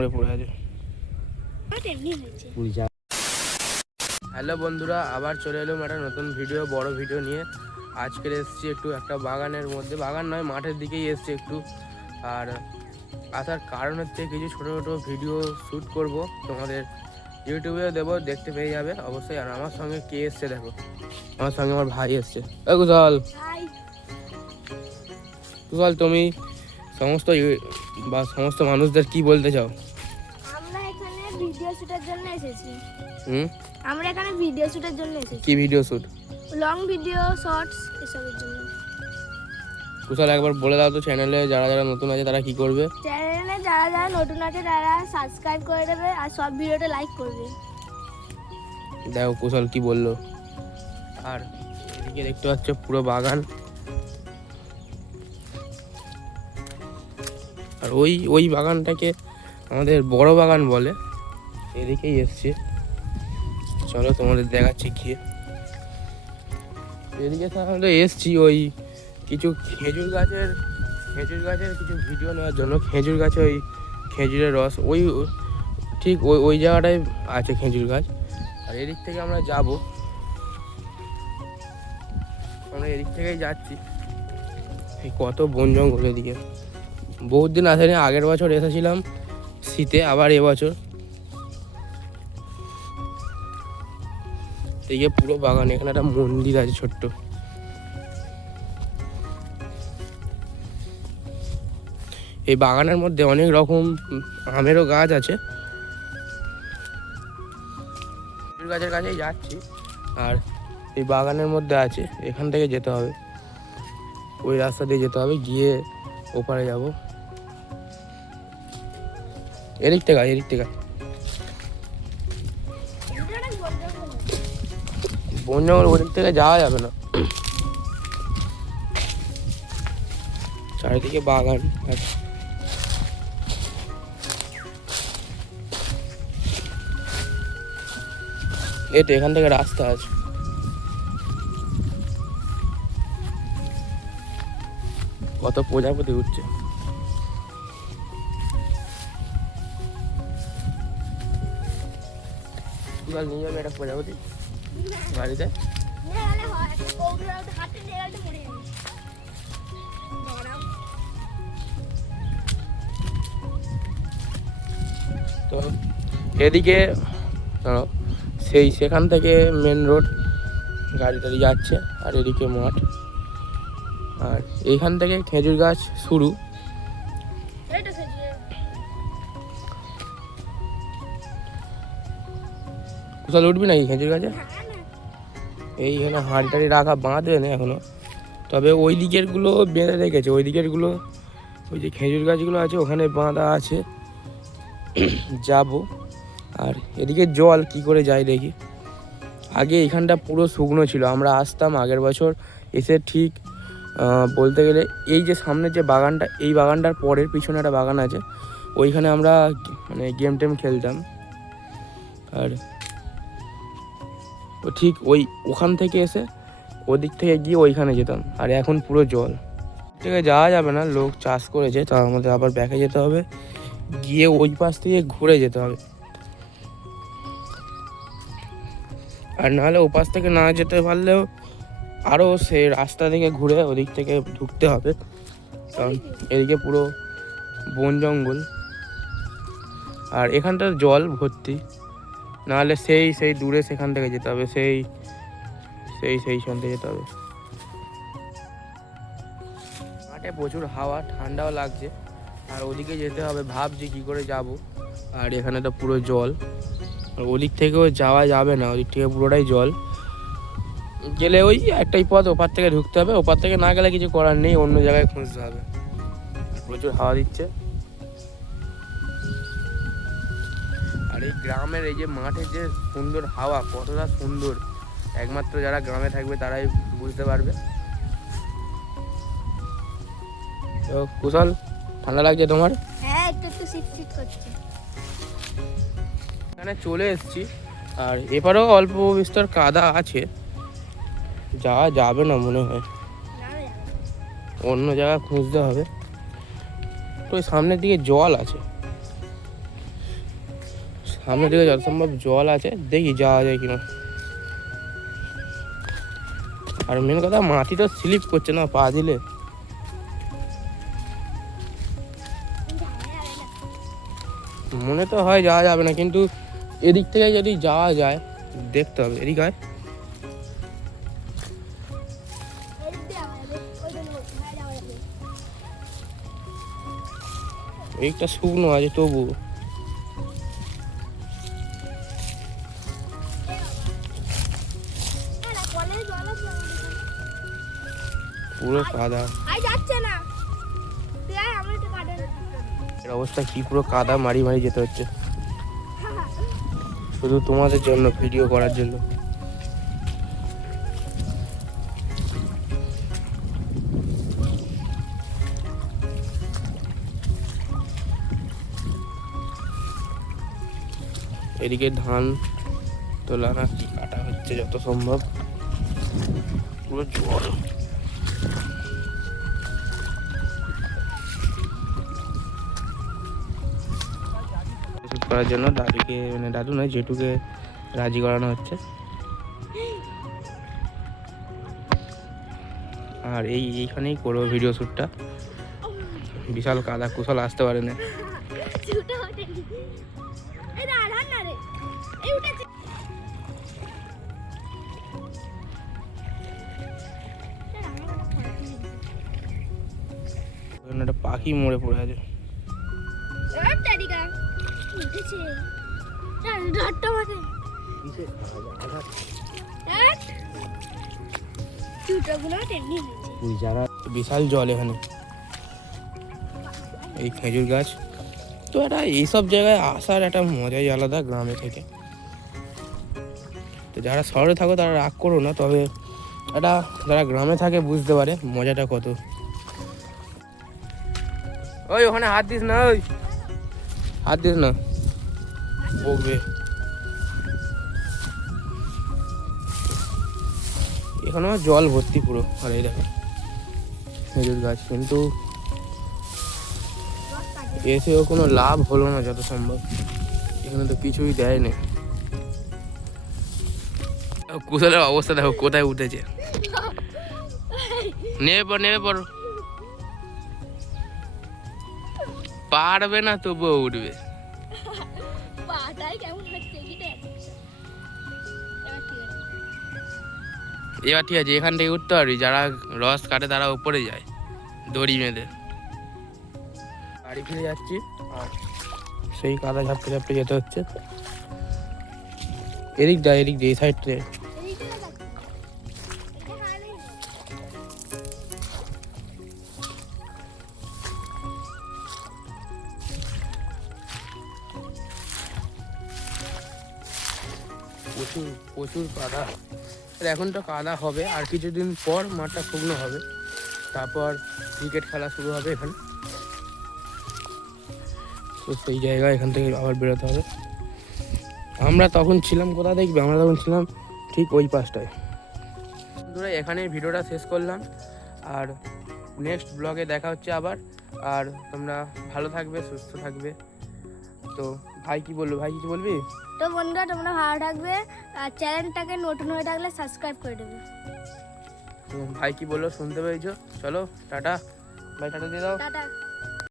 মরে পড়ে আছে। হ্যালো বন্ধুরা, আবার চলে এলাম একটা নতুন ভিডিও, বড় ভিডিও নিয়ে। আজকের এসছি একটু একটা বাগানের মধ্যে, বাগান নয় মাঠের দিকেই এসছি একটু। আর আসার কারণ হচ্ছে কিছু ছোটো ছোটো ভিডিও শ্যুট করব, তোমাদের ইউটিউবেও দেবো, দেখতে পেয়ে যাবে অবশ্যই। আর আমার সঙ্গে কে এসছে দেখো, আমার সঙ্গে আমার ভাই এসছে। কুশল, কুশল তুমি সমস্ত মানুষদের কি বলতে চাও? আমরা এখানে ভিডিও শুটের জন্য এসেছি। আমরা এখানে ভিডিও শুটের জন্য এসেছি। কি video shoot? Long video, shorts এসবের জন্য। কুশল একবার বলে দাও তো, চ্যানেলে যারা যারা নতুন আছে তারা কি করবে? চ্যানেলে যারা যারা নতুন আছে তারা সাবস্ক্রাইব করে দেবে আর সব ভিডিওতে লাইক করবে। দেখো কুশল কি বললো। আর এদিকে দেখতে পাচ্ছ পুরো বাগান। আর ওই বাগানটাকে আমাদের বড় বাগান বলে। এদিকেই এসছে, চলো তোমাদের দেখাচ্ছি গিয়ে। এদিকে আমরা এসছি ওই কিছু খেজুর গাছের কিছু ভিডিও নেওয়ার জন্য। খেজুর গাছে ওই খেজুরের রস ওই ঠিক ওই জায়গাটায় আছে খেজুর গাছ। আর এদিক থেকে আমরা যাব, আমরা এদিক থেকেই যাচ্ছি। এই কত বন জঙ্গল এদিকে, বহুত দিন আসেনি। আগের বছর এসেছিলাম শীতে, আবার এবছর। এদিকে পুরো বাগান, এখানে একটা মন্দির আছে ছোট্ট। এই বাগানের মধ্যে অনেক রকম আমেরও গাছ আছে। খেজুর গাছের কাছেই যাচ্ছি। আর এই বাগানের মধ্যে আছে, এখান থেকে যেতে হবে, ওই রাস্তা দিয়ে যেতে হবে, গিয়ে ওপারে যাব। এদিক থেকে বন জঙ্গল, ওদিক থেকে যাওয়া যাবে না, চারিদিকে বাগান। এটা এখান থেকে রাস্তা আছে। কত প্রজাপতি উঠছে। নিয়ে যাবে একটা প্রজাপতি বাড়িতে। তো এদিকে সেখান থেকে মেন রোড, গাড়ি টাড়ি যাচ্ছে। আর এদিকে মাঠ, আর এইখান থেকে খেজুর গাছ শুরু। কোথাও উঠবি নাকি খেজুর গাছে? এইখানে হাঁড়ি টাড়ি রাখা বাঁধবে না এখনো, তবে ওই দিকের গুলো বেঁধে রেখেছে। ওই দিকের গুলো, ওই যে খেজুর গাছগুলো আছে ওখানে বাঁধা আছে, যাব। আর এদিকে জল কি করে যায় দেখি। আগে এখানটা পুরো শুকনো ছিল, আমরা আসতাম আগের বছর এসে। ঠিক বলতে গেলে এই যে সামনের যে বাগানটা, এই বাগানটার পরের পিছনে একটা বাগান আছে, ওইখানে আমরা মানে গেম টেম খেলতাম। আর ঠিক ওখান থেকে এসে ওদিক থেকে গিয়ে ওইখানে যেতাম। আর এখন পুরো জল, থেকে যাওয়া যাবে না, লোক চাষ করেছে, তার মধ্যে আবার ব্যাকে যেতে হবে, গিয়ে ওই পাশ থেকে ঘুরে যেতে হবে। আর নাহলে ও পাশ থেকে না যেতে পারলেও আরও সে রাস্তা থেকে ঘুরে ওদিক থেকে ঢুকতে হবে, কারণ এদিকে পুরো বন জঙ্গল। আর এখানটার জল ভর্তি, নাহলে সেই দূরে সেখান থেকে যেতে হবে, সেইখান থেকে যেতে হবে। মাঠে প্রচুর হাওয়া, ঠান্ডাও লাগছে। আর ওদিকে যেতে হবে, ভাবছি কী করে যাব। আর এখানে তো পুরো জল, আর ওদিক থেকেও যাওয়া যাবে না, ওদিক থেকে পুরোটাই জল। গেলে ওই একটাই পথ, ওপার থেকে ঢুকতে হবে। ওপার থেকে না গেলে কিছু করার নেই, অন্য জায়গায় খুঁজতে হবে। প্রচুর হাওয়া দিচ্ছে। আর এই গ্রামের এই যে মাঠের যে সুন্দর হাওয়া, কতটা সুন্দর, একমাত্র যারা গ্রামে থাকবে তারাই বুঝতে পারবে। তো কুশল, ঠান্ডা লাগছে তোমার? হ্যাঁ, একটু শীত করছে। এখানে চলে এসেছি, আর এপারেও অল্প বিস্তর কাদা আছে, যাওয়া যাবে না মনে হয়, অন্য জায়গা খুঁজতে হবে। তো ওই সামনের দিকে জল আছে, সামনের দিকে যত সম্ভব জল আছে, দেখি যাওয়া যায় কিনা। আর মেন কথা মাটিটা স্লিপ করছে না পা দিলে। মনে তো হয় যাওয়া যাবে না, কিন্তু এদিক থেকে যদি যাওয়া যায় দেখতে হবে। এদিক হয় এইটা শুকনো আছে তবু। পুরো কাদা, এর অবস্থা কি, পুরো কাদা মারি মারি যেতে হচ্ছে শুধু তোমাদের জন্য, ভিডিও করার জন্য। এদিকে ধান তোলা না কি কাটা হচ্ছে যত সম্ভব, পুরো জল। করার জন্য দাদুকে, মানে দাদু নয় জেঠুকে রাজি করানো হচ্ছে। আর এইখানেই করবো ভিডিও শ্যুটটা। বিশাল কাদা, কুশল আসতে পারে না। একটা পাখি মরে পড়ে আছে। বিশাল জল এখানে, এই খেজুর গাছ। তো এটা এইসব জায়গায় আসার একটা মজাই আলাদা গ্রামে থেকে। তো যারা শহরে থাকো তারা রাগ করো না, তবে এটা যারা গ্রামে থাকে বুঝতে পারে মজাটা কত। ওই ওখানে হাত দিস না, ওই হাত দিস না, বকবে। এখানেও জল ভর্তি পুরো। আর এই দেখো খেজুর গাছ, কিন্তু এসেও কোনো লাভ হলো না যত সম্ভব। এখানে তো কিছুই দেয়নি। কুশলের অবস্থা দেখো কোথায় উঠেছে। নেমে পড়, পারবে না তবুও উঠবে। এবার ঠিক আছে, এখান থেকে উঠতে পারবি। যারা রস কাটে তারা উপরে যায় দড়ি বেঁধে। বাড়ি ফিরে যাচ্ছি, আর সেই কাদা ঝাপটে ঝাপটে যেতে হচ্ছে। এদিক দা, এই সাইডে প্রচুর প্রচুর কাদা। এখন তো কাদা হবে, আর কিছুদিন পর মাঠটা শুকনো হবে, তারপর ক্রিকেট খেলা শুরু হবে এখানে। তো সেই জায়গায় এখান থেকে আবার বেরোতে হবে। আমরা তখন ছিলাম কোথা দেখবে, আমরা তখন ছিলাম ঠিক ওই পাশটায়। বন্ধুরা এখানে ভিডিওটা শেষ করলাম, আর নেক্সট ব্লগে দেখা হচ্ছে আবার। আর তোমরা ভালো থাকবে, সুস্থ থাকবে। তো ভাই কি বলবো, ভাই কিছু বলবি? তো বন্ধুরা তোমরা ভালো থাকবে, আর চ্যানেলটাকে নতুন হয়ে থাকলে সাবস্ক্রাইব করে দেবে। ভাই কি বললো শুনতে পেয়েছো? চলো টাটা, ভাই টাটা দিয়ে দাও। টাটা।